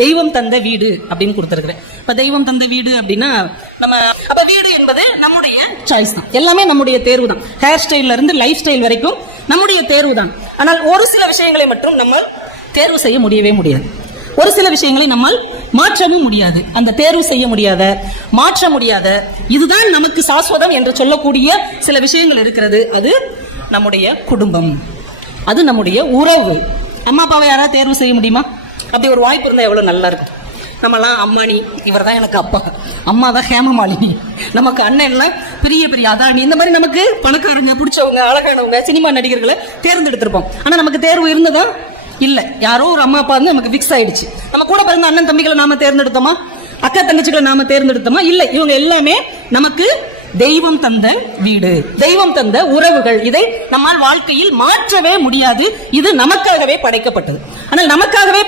தெய்வம் தந்த வீடு அப்படின்னு கொடுத்திருக்கிறேன். இப்ப தெய்வம் தந்த வீடு அப்படின்னா அப்ப வீடு என்பது நம்முடைய சாய்ஸ் தான். எல்லாமே நம்முடைய தேர்வு தான். ஹேர் ஸ்டைல்ல இருந்து லைஃப் ஸ்டைல் வரைக்கும் நம்முடைய தேர்வு தான். ஆனால் ஒரு சில விஷயங்களை மட்டும் நம்ம தேர்வு செய்ய முடியவே முடியாது. ஒரு சில விஷயங்களை நம்மால் மாற்றவும் முடியாது. அந்த தேர்வு செய்ய முடியாத, மாற்ற முடியாத, இதுதான் நமக்கு சாஸ்வதம் என்று சொல்லக்கூடிய சில விஷயங்கள் இருக்கிறது. அது நம்முடைய குடும்பம், அது நம்முடைய உறவு. அம்மா அப்பாவை யாராவது தேர்வு செய்ய முடியுமா? அப்படி ஒரு வாய்ப்பு இருந்தால் எவ்வளோ நல்லா இருக்கும். நம்மலாம் அம்மானி, இவர் தான் எனக்கு அப்பா, அம்மா தான் ஹேமமாலினி, நமக்கு அண்ணன்லாம் பெரிய பெரிய அதானி, இந்த மாதிரி நமக்கு பணக்காரங்க, பிடிச்சவங்க, அழகானவங்க, சினிமா நடிகர்களை தேர்ந்தெடுத்திருப்போம். ஆனால் நமக்கு தேர்வு இருந்ததா? இல்லை. யாரோ ஒரு அம்மா அப்பா வந்து நமக்கு ஃபிக்ஸ் ஆயிடுச்சு. நம்ம கூட பிறந்த அண்ணன் தம்பிகளை நாம தேர்ந்தெடுத்தோமா? அக்கா தங்கச்சிகளை நாம தேர்ந்தெடுத்தோமா? இல்லை. இவங்க எல்லாமே நமக்கு தெய்வம் தந்த வீடு, தெய்வம் தந்த உறவுகள். இதை நம்மால் வாழ்க்கையில் மாற்றவே முடியாது. இது நமக்காகவே படைக்கப்பட்டது. ஆனால் நமக்காகவே